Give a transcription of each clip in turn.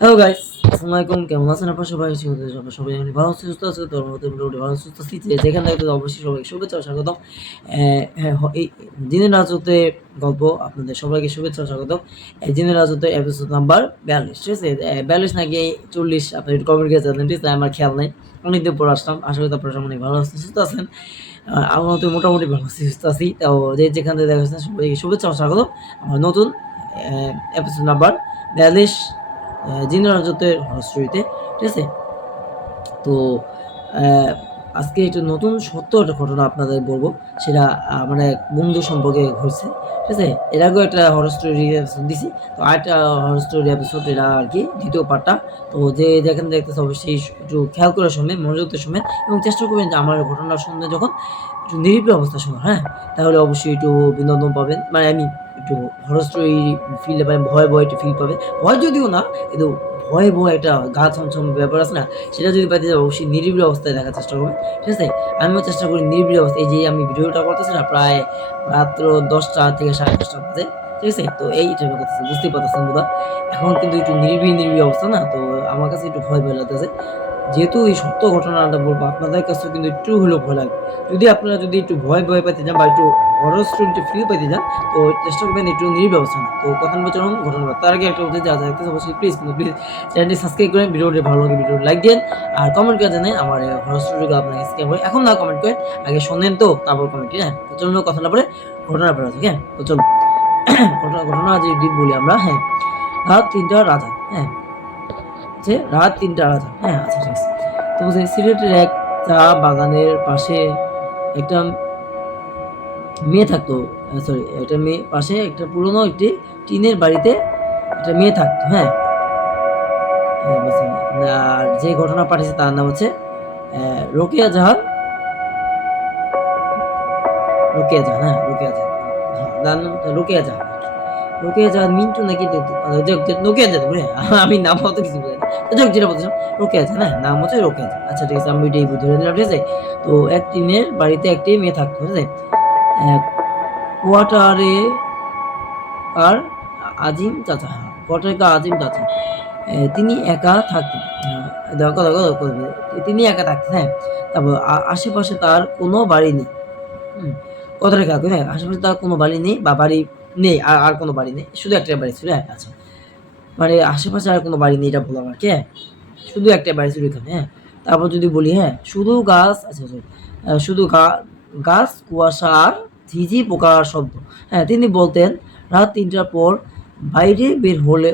Hello guys, আসসালামু আলাইকুম। কেমন আছেন আপনারা সবাই? সবাই আমি ভালো আছি, সুস্থ আছি। তোর মতো মোটামুটি ভালো সুস্থ আছি। যেখান থেকে অবশ্যই সবাইকে শুভেচ্ছা ও স্বাগতম। হ্যাঁ, এই জিনের রাজত্বে গল্প আপনাদের সবাইকে শুভেচ্ছা ও স্বাগতম। এই জিনের রাজত্বে এপিসোড নাম্বার 42, ঠিক আছে? 42 নাকি 40 আপনি একটু কমেন্ট করে জানান, ঠিক আছে? আমার খেয়াল নাই। অনেকদিন পর আসলাম। আশা করি আপনারা অনেক ভালো আছেন, সুস্থ আছেন। আমার তো মোটামুটি ভালো আছি, সুস্থ আছি। তো যেখান থেকে দেখাচ্ছেন সবাইকে শুভেচ্ছা ও স্বাগতম। আমার নতুন এপিসোড নাম্বার 42 জিনের রাজত্বের হরর স্টোরিতে, ঠিক আছে? তো আহ, আজকে একটা নতুন সত্য একটা ঘটনা আপনাদের বলবো। সেটা আমার এক বন্ধু সম্পর্কে ঘটছে, ঠিক আছে? এর আগেও একটা হরর স্টোরি এপিসোড দিছি। তো আরেকটা হরর স্টোরি এপিসোড, এটা আর কি দ্বিতীয় পার্টটা। তো যে যেখানে দেখতেছে অবশ্যই একটু খেয়াল করে শুনবেন, মনোযোগ দিয়ে শুনবেন এবং চেষ্টা করবেন যে আমার ঘটনা শুনবে যখন একটু নিরিবিলি অবস্থা শোনা, হ্যাঁ? তাহলে অবশ্যই একটু বিনোদন পাবেন, মানে আমি একটু হরর স্টোরি ফিল পাবেন, ভয় ভয় একটু ফিল পাবেন। ভয় যদিও না, কিন্তু ভয়ে ভয়ে একটা গা ছমছম ব্যাপার আছে না, সেটা যদি পাইতে যাবে অবশ্যই নিরিবিলি অবস্থায় দেখার চেষ্টা করবেন, ঠিক আছে? আমিও চেষ্টা করি নিরিবিলি অবস্থায়। এই যে আমি ভিডিওটা করতেছি না, প্রায় রাত্র 10টা থেকে 10:30 বাজে, ঠিক আছে? তো এই টাইপের করতেছি, বুঝতেই পারতেছেন বোধহয়। এখন কিন্তু একটু নিরিবিলি নিরিবিলি অবস্থা না, তো আমার কাছে একটু ভয় ভয় লাগতেছে। যেহেতু এই সত্য ঘটনাটা বলবো, আপনাদের কাছেও কিন্তু একটু হলেও ভয় লাগবে। যদি আপনারা যদি একটু ভয় ভয় পেতে চান বা একটু হরর স্টোরি একটু ফিল পেতে চান, তো চেষ্টা করবেন একটু নিরিবিলি অবস্থানে। তো কথা বলছিলাম ঘটনা, তার আগে একটা বলতে যা দেখতেছে অবশ্যই প্লিজ কিন্তু প্লিজ চ্যানেলটি সাবস্ক্রাইব করেন, ভিডিওটি ভালো লাগে ভিডিওটি লাইক দেন, আর কমেন্ট করে জানেন আমার হরর স্টোরিগুলো আপনার কাছে কেমন। এখন না কমেন্ট করেন, আগে শোনেন তো তারপর কমেন্ট, হ্যাঁ? তো চলুন কথা না বলে ঘটনা পড়া আছে, হ্যাঁ? তো চলুন ঘটনা যদি বলি আমরা, হ্যাঁ। রাত 3টা রাজা, হ্যাঁ, যে রাত 3টা রাজা, হ্যাঁ, আচ্ছা ঠিক আছে। তো বলছে সিলেটের এক চা বাগানের পাশে একটা মেয়ে থাকতো। সরি, একটা মেয়ে পাশে একটা পুরনো একটি টিনের বাড়িতে একটা মেয়ে থাকতো, হ্যাঁ। বুঝছেন? আর যে ঘটনা পাঠিয়েছে তার নাম হচ্ছে রোকেয়া জাহান। রোকেয়া জাহান, হ্যাঁ, রোকেয়া জাহান। হ্যাঁ, তার নাম রোকেয়া জাহান। রোকেয়া জাহান মিন্টু নাকি রোকেয়া জাহান, বুঝলেন? আমি নাম অত কিছু বুঝি না। তো যাক, যেটা বলছিলাম রোকেয়া জাহান, হ্যাঁ, নাম হচ্ছে রোকেয়া জাহান। আচ্ছা ঠিক আছে, আমি এটাই ধরে নিলাম, ঠিক আছে? তো এক টিনের বাড়িতে একটি মেয়ে থাকতো, ঠিক আছে? কোয়ার্টারে আর আজিম চাচা, হ্যাঁ, কোয়ার্টারে আজিম চাচা। তিনি একা থাকতেন। দেখো দেখো দেখো, তিনি একা থাকতেন, হ্যাঁ। তারপর আশেপাশে তার কোনো বাড়ি নেই। হুম, কথাটা খেয়াল করি, হ্যাঁ, আশেপাশে তার কোনো বাড়ি নেই বা বাড়ি নেই, আর কোনো বাড়ি নেই, শুধু একটা বাড়ি ছিল, হ্যাঁ। আচ্ছা, মানে আশেপাশে আর কোনো বাড়ি নেই এটা বললাম আর কি, হ্যাঁ। শুধু একটা বাড়ি ছিল এখানে, হ্যাঁ। তারপর যদি বলি, হ্যাঁ, শুধু গাছ, আচ্ছা সরি, শুধু গাছ, কুয়াশা আর ঝিঝি পোকার শব্দ। হ্যাঁ, তিনি বলতেন রাত 3টার পর বাইরে বের হলে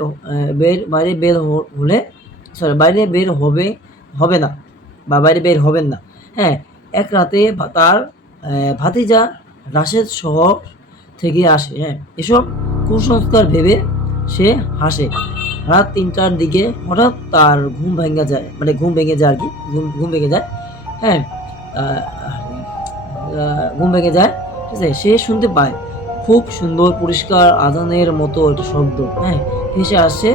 বাইরে বের হলে, সরি, বাইরে বের হবে না, বা বাইরে বের হবেন না, হ্যাঁ। এক রাতে তার ভাতিজা রাশেদ শহর থেকে আসে, হ্যাঁ। এসব কুসংস্কার ভেবে সে হাসে। রাত 3টার দিকে হঠাৎ তার ঘুম ভেঙে যায়, মানে ঘুম ভেঙে যায় আর কি, ঘুম ভেঙে যায়, হ্যাঁ। আহ, ঘুম ভেঙে যায়, ঠিক আছে? সে শুনতে পায় খুব সুন্দর পরিষ্কার আজানের মতো একটা শব্দ, হ্যাঁ, ভেসে আসছে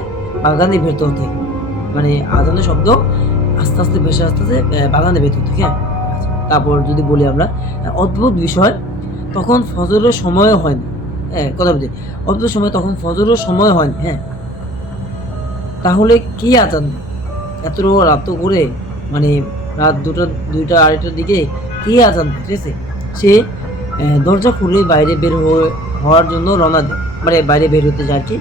বাগানের ভেতর থেকে। মানে আজানের শব্দ আস্তে আস্তে ভেসে আসতেছে বাগানের ভেতর থেকে, হ্যাঁ। আচ্ছা, তারপর যদি বলি আমরা, অদ্ভুত বিষয়, তখন ফজরের সময়ও হয়নি, হ্যাঁ, কথা বলছি, অদ্ভুত সময়, তখন ফজরের সময় হয়নি, হ্যাঁ। তাহলে কি আজান দেয় এত রাত করে, মানে রাত 2টা 2টা 2:30টার দিকে কে আজান দেয়, ঠিক আছে? সে দরজা খুলে বাইরে বের হওয়ার জন্য রওনা দেয়, মানে বাইরে বের হতে যায় আর কি।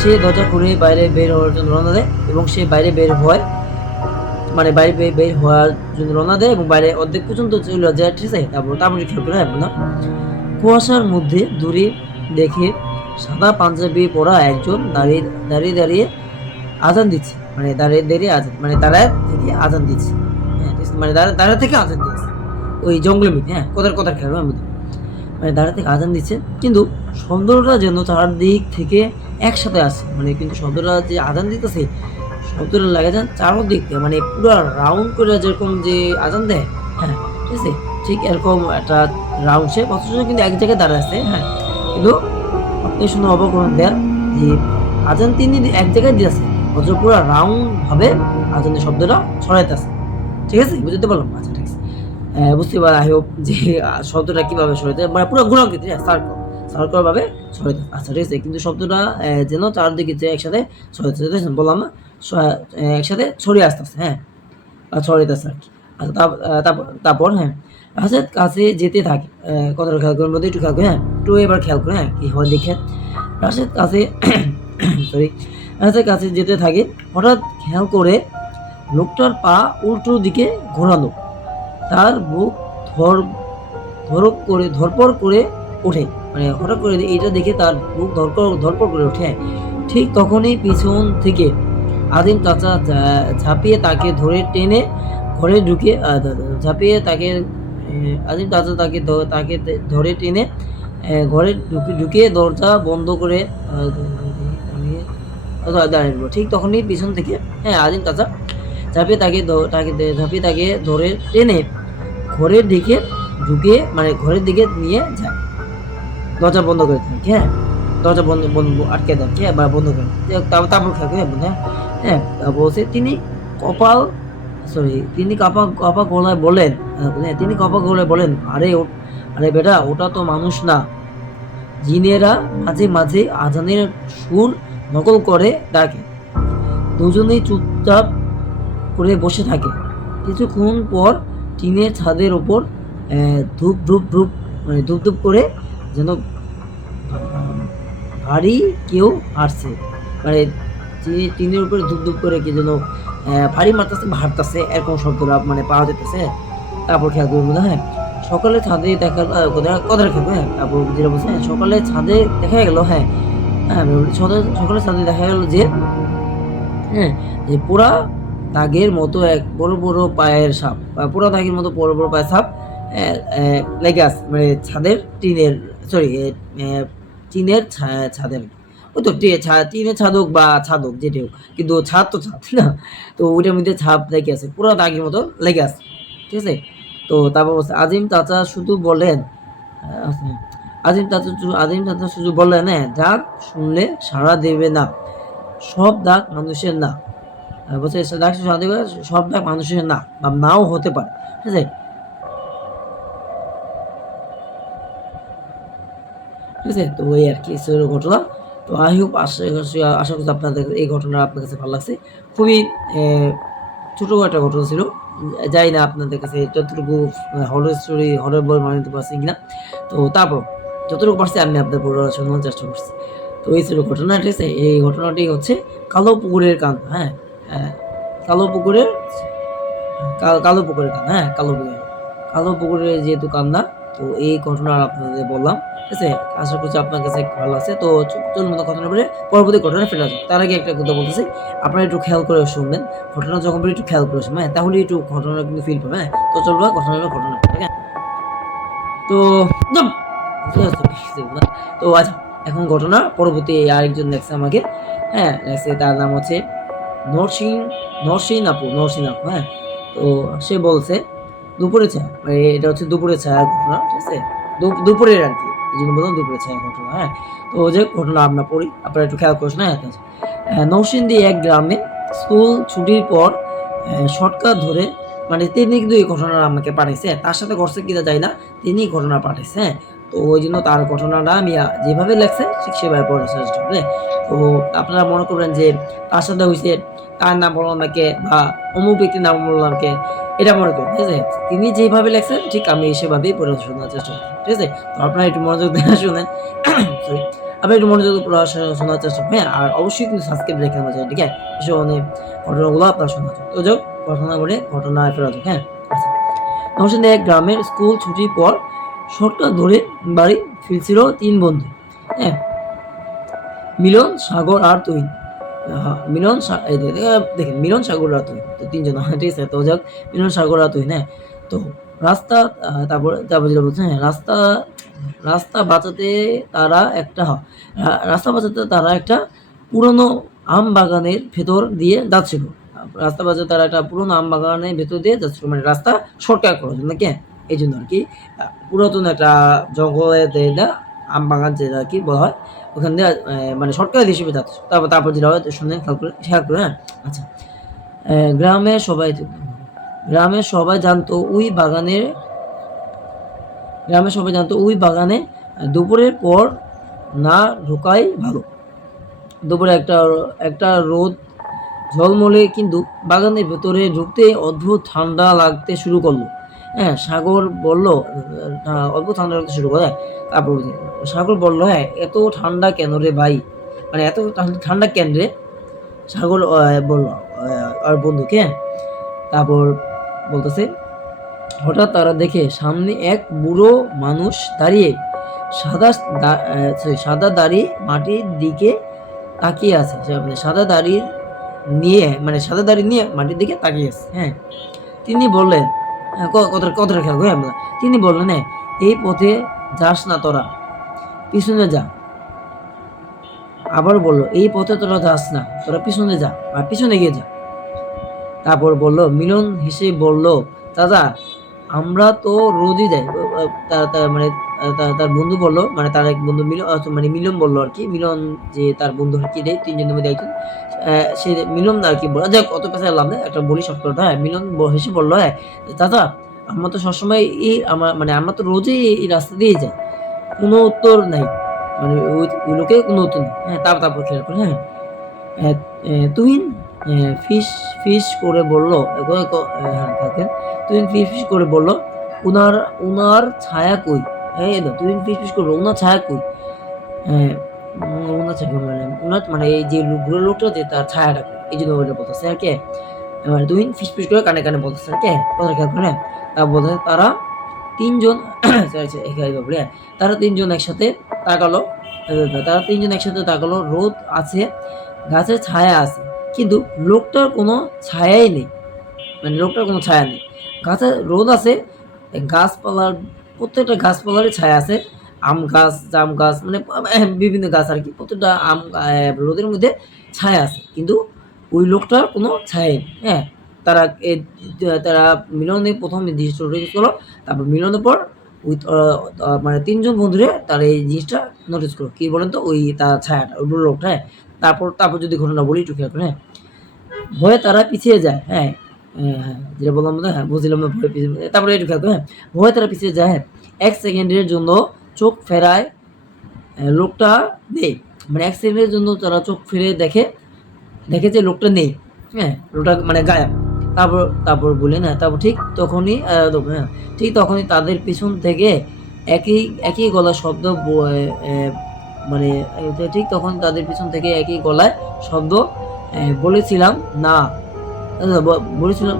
সে দরজা খুলে বাইরে বের হওয়ার জন্য রওনা দেয় এবং সে বাইরে বের হয়, মানে বাইরে বের হওয়ার জন্য রওনা দেয় এবং বাইরে অর্ধেক পর্যন্ত চলে যায়, ঠিক আছে? তারপরে খেয়াল করে, হ্যাঁ, না, কুয়াশার মধ্যে দূরে দেখে সাদা পাঞ্জাবি পরা একজন দাঁড়িয়ে দাঁড়িয়ে দাঁড়িয়ে আজান দিচ্ছে, মানে দাঁড়িয়ে দাঁড়িয়ে আজান, মানে দাঁড়ায় থেকে আজান দিচ্ছে, হ্যাঁ, মানে দাঁড়া থেকে আজান দিচ্ছে ওই জঙ্গলের মধ্যে, হ্যাঁ। কথার খেয়াল মধ্যে, মানে দাঁড়া থেকে আজান দিচ্ছে, কিন্তু শব্দটা যেন চারদিক থেকে একসাথে আসছে, মানে কিন্তু শব্দটা যে আজান দিতেছে, শব্দটা লাগে যান চারদিক থেকে, মানে পুরো রাউন্ড করে যেরকম যে আজান দেয়, হ্যাঁ, ঠিক আছে? ঠিক এরকম একটা রাউন্ড শেপ, অথচ কিন্তু এক জায়গায় দাঁড়ায় আছে, হ্যাঁ। কিন্তু আপনি শুনে অবাক হবেন দেন যে আজান তিনি এক জায়গায় দিয়েছে, অথচ পুরো রাউন্ড ভাবে আজানের শব্দটা ছড়াইতেছে, ঠিক আছে? বুঝতে পারলাম? আচ্ছা ঠিক আছে, বুঝতে পারা আই হোপ যে শব্দটা কিভাবে ছড়াইতে, মানে পুরো গোলাকৃতি, হ্যাঁ, সার্কেল সার্কুলারভাবে ছড়াইতে। আচ্ছা ঠিক আছে, কিন্তু শব্দটা যেন চারদিকে যে একসাথে ছড়াইতেছে, বললাম না একসাথে ছড়িয়ে আসতেছে, হ্যাঁ ছড়াইতেছে আর কি। আচ্ছা তারপর হ্যাঁ রাশেদ কাছে যেতে থাকে, কথাটা খেয়াল করে মধ্যে একটু খেয়াল করে, হ্যাঁ একটু এবার খেয়াল করে, হ্যাঁ কি হয় দেখেন। রাশেদ কাছে সরি রাশেদ কাছে যেতে থাকে, হঠাৎ খেয়াল করে লোকটার পা উল্টো দিকে ঘোরানো, তার বুক ধর ধরপড় করে ওঠে, মানে হঠাৎ করে এটা দেখে তার বুক ধরপড় করে ওঠে। ঠিক তখনই পিছন থেকে আদিম চাচা ঝাঁপিয়ে তাকে ধরে টেনে ঘরে ঢুকিয়ে ঝাঁপিয়ে তাকে আদিম চাচা তাকে ধরে টেনে ঘরে ঢুকিয়ে দরজা বন্ধ করে দাঁড়িয়ে। ঠিক তখনই পিছন থেকে হ্যাঁ আদিম চাচা ঝাঁপিয়ে তাকে ধরে টেনে ঘরের দিকে ঢুকিয়ে, মানে ঘরের দিকে নিয়ে যায়। দরজা বন্ধ করে থাকে, হ্যাঁ দরজা বন্ধ আটকে দেয়, হ্যাঁ বা বন্ধ করে। তারপর থাকে হ্যাঁ বলছে তিনি কাপা গলায় বলেন, আরে বেটা ওটা তো মানুষ না, জিনেরা মাঝে মাঝে আজানের সুর নকল করে ডাকে। দুজনেই চুপচাপ করে বসে থাকে। কিছুক্ষণ পর টিনের ছাদের ওপর ধূপ ধূপ ধূপ মানে ধূপ ধূপ করে যেন ভারী কেউ হাঁটছে, মানে টিনের উপরে ধূপ ধূপ করে কি যেন ভারী মারতেছে বা হাঁটতেছে, এরকম শব্দটা মানে পাওয়া যেতেছে। তারপর খেয়াল করবো না, হ্যাঁ সকালে ছাদে দেখা কথা খেলবো, হ্যাঁ তারপর যেটা বলছে, হ্যাঁ সকালে ছাদে দেখা গেল, হ্যাঁ হ্যাঁ সকালে ছাদে দেখা গেল যে হ্যাঁ যে পোড়া দাগের মতো এক বড় বড় পায়ের সাপ, পোড়া দাগের মতো বড় বড় পায়ের সাপ লেগে আছে, মানে ছাদের টিনের ছাদের, ওই তো টিনের ছাদক বা ছাদক যেটাও, কিন্তু ছাদ তো ছাদ না, তো ওইটার মধ্যে ছাপ লেগে আছে, পুরো দাগের মতো লেগে আছে, ঠিক আছে। তো তারপর আজিম চাচা শুধু বলেন, আজিম চাচা শুধু বললেন, হ্যাঁ দাগ শুনলে সাড়া দেবে না, সব দাগ মানুষের না, বলছে সব দাগ মানুষের না বা নাও হতে পারে, ঠিক আছে। ঠিক আছে, তো ওই আর কি ঘটনা। তো আই হোপ আশা করছি আপনাদের এই ঘটনা আপনার কাছে ভালো লাগছে। খুবই ছোট একটা ঘটনা ছিল, জানি না আপনাদের কাছে যতটুকু হরর বই মানে নিতে পারছি কিনা। তো তারপর যতটুকু পারছি আমি আপনাদের পুরো শোনার চেষ্টা করছি। তো এই ছিল ঘটনা, ঠিক আছে। এই ঘটনাটি হচ্ছে কালো পুকুরের কান্না, হ্যাঁ কালো পুকুরের কান্না, হ্যাঁ কালো পুকুরের যেহেতু কান্না, তো এই ঘটনা আপনাদের বললাম, ঠিক আছে। আশা করছি আপনার কাছে ভালো লাগছে। তো চলুন ঘটনা বলে পরবর্তী ঘটনায় ফেরা যাক। তার আগে একটা কথা বলতেছি, আপনারা একটু খেয়াল করে শুনবেন, ঘটনা যখন বলি একটু খেয়াল করে শুনবেন, হ্যাঁ তাহলে একটু ঘটনা কিন্তু ফিল পাবেন, হ্যাঁ। তো চলবো ঘটনা, ঠিক আছে। তো তো আচ্ছা, এখন ঘটনা পরবর্তী আরেকজন লেখছে আমাকে, হ্যাঁ লেখছে, তার নাম হচ্ছে নরসিন আপু, হ্যাঁ। তো সে বলছে দুপুরে ছায়া, মানে এটা হচ্ছে দুপুরে ছায়া ঘটনা, ঠিক আছে। দুপুরের আর কি, এই জন্য বললাম দুপুরে ছায়া ঘটনা, হ্যাঁ। তো যে ঘটনা আমরা পড়ি, আপনারা একটু খেয়াল করছেন, হ্যাঁ। নরসিংদী এক গ্রামে স্কুল ছুটির পর শর্টকাট ধরে, মানে তিনি কিন্তু এই ঘটনা আমাকে পাঠাইছে, তার সাথে ঘটছে কিনা যাই না, তিনি ঘটনা পাঠাইছে, হ্যাঁ। তো ওই জন্য তার ঘটনাটা আমি যেভাবে লেখছে ঠিক সেভাবে পড়ার চেষ্টা করি। তো আপনারা মনে করবেন যে তার সাথে হয়েছে, তার নাম বললাম নাকি বা অমুক ব্যক্তির নাম বললাম কে, এটা মনে করেন, ঠিক আছে। তিনি যেভাবে লেখছেন ঠিক আমি সেভাবেই পড়ে শোনার চেষ্টা করি, ঠিক আছে। তো আপনারা একটু মনোযোগ দিয়ে শুনেন, সরি আপনারা একটু মনোযোগ শোনার চেষ্টা করেন, হ্যাঁ। আর অবশ্যই কিন্তু সাবস্ক্রাইব রেখে আমার চ্যানেল, ঠিক আছে, এসব অনেক ঘটনাগুলো আপনারা শোনা যায়। তো যাক ঘটনা বলে ঘটনায় ফেরা যাক, হ্যাঁ। আচ্ছা, নরসিংদী এক গ্রামের স্কুল ছুটির পর শর্টকাট ধরে বাড়ি ফিরছিল তিন বন্ধু, হ্যাঁ মিলন, সাগর আর তুহিন। দেখেন মিলন, সাগর আর তুহিন, তো তিনজন, ঠিক আছে। তো যাক মিলন, সাগর আর তুহিন, হ্যাঁ। তো রাস্তা তারপর যেটা বলছে, হ্যাঁ রাস্তা বাঁচাতে তারা একটা পুরনো আম বাগানের ভেতর দিয়ে যাচ্ছিল, মানে রাস্তা শর্টকাট করার জন্য, কি এই জন্য আর কি, পুরাতন একটা জঙ্গলে আম বাগান যেটা আর কি বলা হয়, ওখান দিয়ে মানে শর্টকাট হিসেবে যাচ্ছে। তারপর যেটা হয় শুনে খেয়াল করে, হ্যাঁ। আচ্ছা, গ্রামের সবাই জানতো ওই বাগানে দুপুরের পর না ঢোকাই ভালো। দুপুরে একটা রোদ ঝলমলে, কিন্তু বাগানের ভেতরে ঢুকতে অদ্ভুত ঠান্ডা লাগতে শুরু করলো। হ্যাঁ, সাগর বলল, অদ্ভুত ঠান্ডা লাগতে শুরু করে। তারপর সাগর বলল, হ্যাঁ, এত ঠান্ডা কেন রে ভাই, মানে এত ঠান্ডা কেন রে? সাগর বলল আর বন্ধুকে। তারপর বলতেছে, হঠাৎ তারা দেখে সামনে এক বুড়ো মানুষ দাঁড়িয়ে, সাদা দাড়ি মাটির দিকে তাকিয়ে আছে। সাদা দাড়ি সাদা দাড়ি নিয়ে মাটির দিকে তাকিয়ে আছে। হ্যাঁ, তিনি বললেন, কথাটা খেয়াল করি আমরা। তিনি বললেন, হ্যাঁ, এই পথে যাস না তোরা, পিছনে যা। আবার বলল, এই পথে তোরা যাস না, তোরা পিছনে যা, আর পিছনে গিয়ে যা। তারপর বলল, মিলন হেসে বলল, দাদা, আমরা তো রোজই যাই। মানে তার বন্ধু বলল, মানে তার এক বন্ধু মিলন বলল আর কি, মিলন যে তার বন্ধু আর কি রে, তিনজনের মধ্যে একজন, সে মিলন আর কি বলে, যাক অত পেশায় লাভ নেই, একটা বলি সব কথা। হ্যাঁ, মিলন হেসে বলল, হ্যাঁ দাদা, আমরা তো সবসময় আমরা তো রোজই এই রাস্তা দিয়েই যাই। কোনো উত্তর নাই, মানে ওই লোকের কোনো উত্তর নেই। হ্যাঁ, তারপর খেয়াল করে, হ্যাঁ, তুহিন ফিস ফিস করে বলল, তুহিন ফিস ফিস করে বলল, উনার ছায়া কই? তুহিন ফিস ফিস করবো, উনার ছায়া কই? উনার ছায়া মানে এই যে বুড়ো লোকটা, যে তার ছায়াটা কই, এই জন্য ওইটা বলতেছে আর কি। তুহিন ফিস ফিস করে কানে কানে বলতেছে আর কি, কথা খেয়াল করে। তা বলতেছে, তারা তিনজন তারা তিনজন একসাথে তাকালো। রোদ আছে, গাছের ছায়া আছে, কিন্তু লোকটার কোনো ছায়াই নেই। মানে লোকটার কোনো ছায়া নেই। গাছে রোদ আছে, গাছপালার, প্রত্যেকটা গাছপালারই ছায়া আছে। আম গাছ, জাম গাছ, মানে বিভিন্ন গাছ আর কি, প্রত্যেকটা রোদের মধ্যে ছায়া আছে, কিন্তু ওই লোকটার কোনো ছায়াই নেই। হ্যাঁ, তারা মিলনে প্রথম জিনিসটা নোটিস করলো। তারপর মিলনের পর ওই মানে তিনজন বন্ধুরে তার এই জিনিসটা নোটিস করলো, কি বলেন তো, ওই তার ছায়াটা, ওই বুড়ো লোকটা। হ্যাঁ, তারপর যদি ঘটনা বলি একটু খেয়াল করে। হ্যাঁ, ভয়ে তারা পিছিয়ে যায়। হ্যাঁ, যেটা বললাম, হ্যাঁ বুঝলাম, ভয়ে পিছিয়ে, তারপরে একটু খেয়াল করে। হ্যাঁ, ভয়ে তারা পিছিয়ে যায়। হ্যাঁ, 1 সেকেন্ডের জন্য চোখ ফেরায়, লোকটা নেই। মানে 1 সেকেন্ডের জন্য তারা চোখ ফিরে দেখে যে লোকটা নেই। হ্যাঁ, লোকটা মানে গায়েব। তারপর বললেন, হ্যাঁ, তারপর ঠিক তখনই তাদের পিছন থেকে একই গলার শব্দ, মানে ঠিক তখন তাদের পিছন থেকে একই গলায় শব্দ, বলেছিলাম না, বলেছিলাম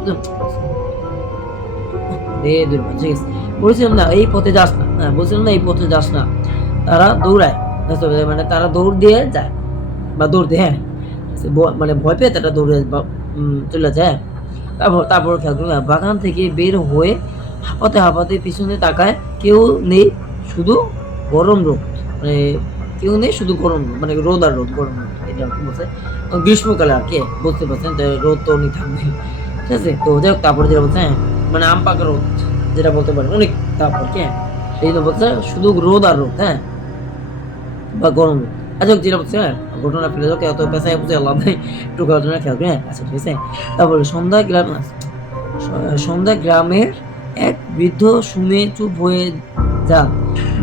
বলেছিলাম না এই পথে যাস না। হ্যাঁ, বলছিলাম না এই পথে যাস না। তারা দৌড়ায়, মানে তারা দৌড় দিয়ে যায়, বা দৌড় দিয়ে, হ্যাঁ, মানে ভয় পেয়ে তারা দৌড়ে চলে যায়। তারপর খেয়াল করুন, বাগান থেকে বের হয়ে হাঁপাতে পিছনে তাকায়, কেউ নেই, শুধু গরম রোদ। মানে কেউ নেই, শুধু গরম রোদ, মানে রোদ আর রোদ, গরম রোদ, এটা বলছে। গ্রীষ্মকালে আর কি, বুঝতে পারছেন, রোদ তো অনেক থাকবে, ঠিক আছে। তো যাই হোক, তারপরে যেটা বলছে, হ্যাঁ, মানে আম পাকা রোদ যেটা বলতে পারেন, অনেক তারপর কি, এই জন্য বলছে শুধু রোদ আর রোদ, হ্যাঁ, বা গরম রোদ। আচ্ছা, যেটা বলছে, হ্যাঁ, ঘটনা ফেলে যাও, এত পেশায় বুঝে আল্লাহ ভাই, একটু ঘটনা খেয়াল করে। আচ্ছা, ঠিক আছে। তারপরে সন্ধ্যা গ্রামের এক বৃদ্ধ শুনে চুপ হয়ে যান,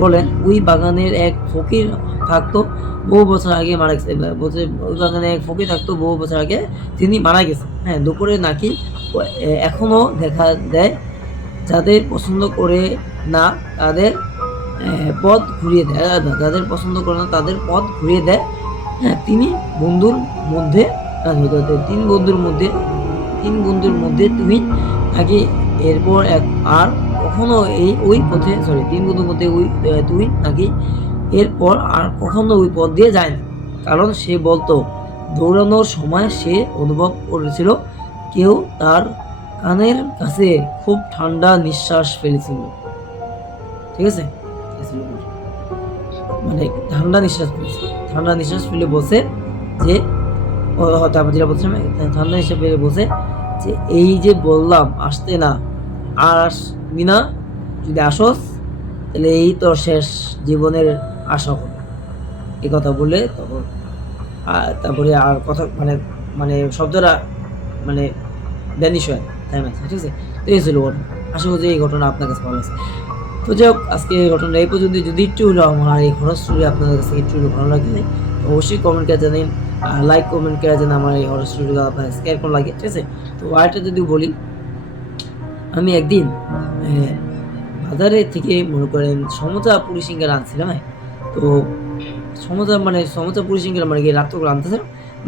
বলেন, ওই বাগানের এক ফকির থাকতো, বহু বছর আগে মারা গেছে। বলছে, ওই বাগানে এক ফকির থাকতো, বহু বছর আগে তিনি মারা গেছে। হ্যাঁ, দুপুরে নাকি এখনো দেখা দেয়, যাদের পছন্দ করে না তাদের পথ ঘুরিয়ে দেয়, যাদের পছন্দ করে না তাদের পথ ঘুরিয়ে দেয়। হ্যাঁ, তিন বন্ধুর মধ্যে তুমি থাকি, এরপর আর কখনো ওই পথে, তিন বন্ধুর মধ্যে তুই নাকি এরপর আর কখনো ওই পথ দিয়ে যায় না। কারণ সে বলতো, দৌড়ানোর সময় সে অনুভব করেছিল কেউ তার কানের কাছে খুব ঠান্ডা নিঃশ্বাস ফেলেছিল। ঠিক আছে, মানে ঠান্ডা নিঃশ্বাস ফেলে বসে যে, তারপর যেটা বলছিলাম, ঠান্ডা নিঃশ্বাস ফেলে বসে যে, এই যে বললাম আসতে না, আর আসবি না, যদি আসস তাহলে এই তো শেষ জীবনের আশা হবে। এই কথা বলে তারপরে আর কথা, মানে শব্দটা মানে ভ্যানিশ হয়, তাই না? ঠিক আছে। তো এই ছিল ঘটনা। আশা করছি এই ঘটনা আপনার কাছে ভালো আছে। তো যাই হোক, আজকে ঘটনা এই পর্যন্ত। যদি একটু হলেও আমার এই হরর স্টোরি আপনাদের কাছে একটু হলেও ভালো লাগে, অবশ্যই কমেন্ট করে জানান। আর লাইক কমেন্ট করে জানান আমার এই হরর স্টোরিগুলো আপনার কাছে কেরকম লাগে, ঠিক আছে? তো আরেকটা যদি বলি, আমি একদিন বাজারে থেকে মনে করেন সমোসা পুরি সিঙ্গারা আনছিলাম, হ্যাঁ? তো সমোসা পুরি সিঙ্গারা মানে কি রাত্রবেলা আনতেছে,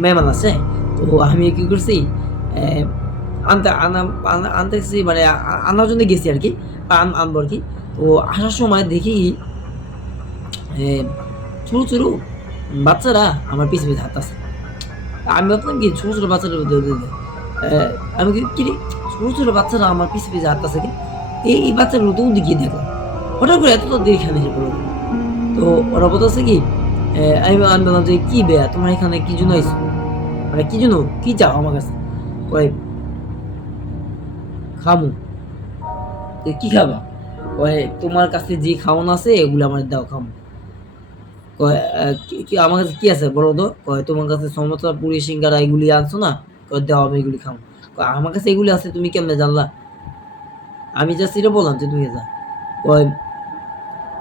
মেহমান আছে। তো আমি কি করছি, আনতে আনা আনা আনতেছি মানে আনার জন্য গেছি আরকি, আনবো আরকি। তো আসার সময় দেখি এ ছোট বাচ্চারা আমার পিছে হাঁটতাছে। আমি ভাবলাম কি ছোট বাচ্চারা আমি কিরে ছোট বাচ্চারা আমার পিছে হাঁটতাছে কেন? এই বাচ্চাগুলো তো ওদিকে দেখলাম। হঠাৎ করে এত তাড়াতাড়ি এখানে এসে পড়ল। তো ওরা বলতেছে কি, আমি বললাম যে, "কি বেয়া তোমরা এখানে কি জন্য আইছো? মানে কি জন্য? কি চাও আমার কাছে?" কয়, "খামু।" "কি খাবা?" কয়, "তোমার কাছে যে খাওয়ান আছে এগুলো আমারে দাও খামু।" কয়, কি আমার কাছে কি আছে বলো তো?" কয়, "তোমার কাছে সমোসা, পুরি, সিঙ্গারা এগুলি আনছো না? কয়, দাও আমি এগুলি খামু।" কয়, "আমার কাছে এগুলি আছে তুমি কেমনে জানলা?" আমি জাস্ট এটা বললাম যে, "তুমি যা।" কয়,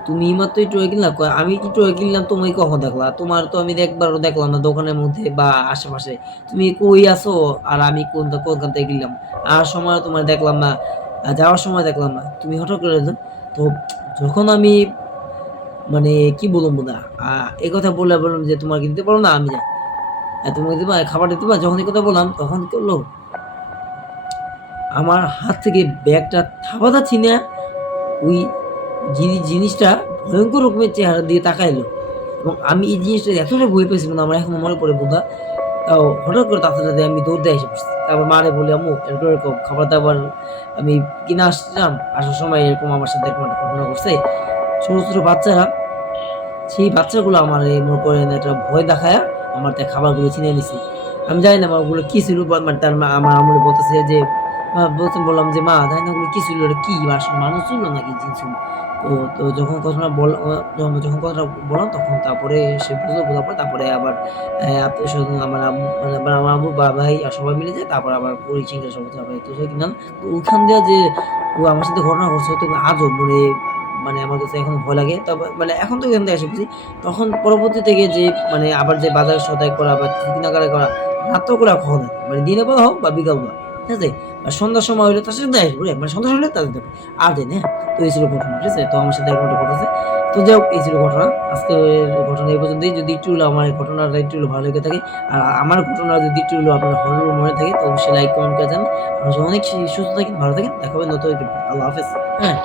"তুমি এইমাত্র একটু আগে কিনলা?" কয়, "আমি একটু আগে কিনলাম তুমি কখন দেখলা? তোমার তো আমি একবারও দেখলাম না দোকানের মধ্যে বা আশেপাশে। তুমি কই আছো আর আমি কোনখান থেকে কিনলাম? আসার সময়ও তোমার দেখলাম না, যাওয়ার সময় দেখলাম না। তুমি হঠাৎ করে এলে।" তো যখন আমি মানে কি বলবো না, এই কথা বললাম যে, "তোমার কি দিতে পারো না? আমি যাই। তোমাকে দিবা? খাবারটা দিবা?" যখন এই কথা বললাম তখন কি করলো, আমার হাত থেকে ব্যাগটা থাবাটা ছিনা ওই জিনিসটা ভয়ংকর রকমের চেহারা দিয়ে তাকাইলো এবং আমি এই জিনিসটা এতটা ভয় পেয়েছিলাম আমার এখনো মনে পড়ে বোধহয়। তাও হঠাৎ করে তার সাথে আমি দৌড় দিয়ে এসে পড়ছি। তারপর মারে বলি, "আম্মু এরকম খাবার-দাবার আমি কিনে আসছিলাম। আসার সময় এরকম আমার সাথে এরকম একটা ঘটনা ঘটছে।" ছোট বাচ্চারা, সেই বাচ্চাগুলো আমারে মনে করেন একটা ভয় দেখায়া আমার তে খাবারগুলো ছিনিয়ে নিছে। আমি জানি না মা ওগুলো কি ছিল মানে তার মা আমার আম্মুরে বলতেছে যে বললাম যে, "মা জানি না ওগুলো কি ছিল? ওটা কি আসলে মানুষ ছিল নাকি জিন ছিল?" তো যখন কথাটা যখন কথাটা বললাম তখন তারপরে সে বুঝলো, বোঝার পরে তারপরে আবার আত্মীয়স্বজন আমার আম্মু মানে আমার আম্মু, ভাই আর সবাই মিলে যায়। তারপর আবার পুরি, সিঙ্গারা সব আবার একটু কিনলাম। তো ওখান দিয়ে যে ও আমার সাথে ঘটনা ঘটছে তো আজব মানে আমার কাছে এখনো ভয় লাগে। তবে মানে এখন তো এখান থেকে আসে বুঝি। তখন পরবর্তীতে গিয়ে যে মানে আবার যে বাজার সদাই করা বা কিছু কেনাকাটা করা, রাতেও করা কখন হয়। মানে দিনের বেলা হোক বা বিকালবেলা। ঠিক আছে? আর সন্ধ্যার সময় হইলে তার সাথে আসবো রে। মানে সন্ধ্যা হলে তাদের যাবে। আর যাই না, হ্যাঁ? তো এই ছিল ঘটনা। ঠিক আছে? তো আমার সাথে এরকমটা ঘটেছে। তো যাই হোক এই ছিল ঘটনা। আজকের ঘটনা এই পর্যন্তই। যদি একটু হলেও আমার এই ঘটনাটা একটু হলেও ভালো লেগে থাকে, আর আমার ঘটনা যদি একটু হলেও আপনার হরর মনে থাকে তো অবশ্যই লাইক কমেন্ট করে জানান। আপনারা অনেক সুস্থ থাকেন, ভালো থাকেন। দেখা হবে নতুন একটা আল্লাহ হাফেজ। হ্যাঁ?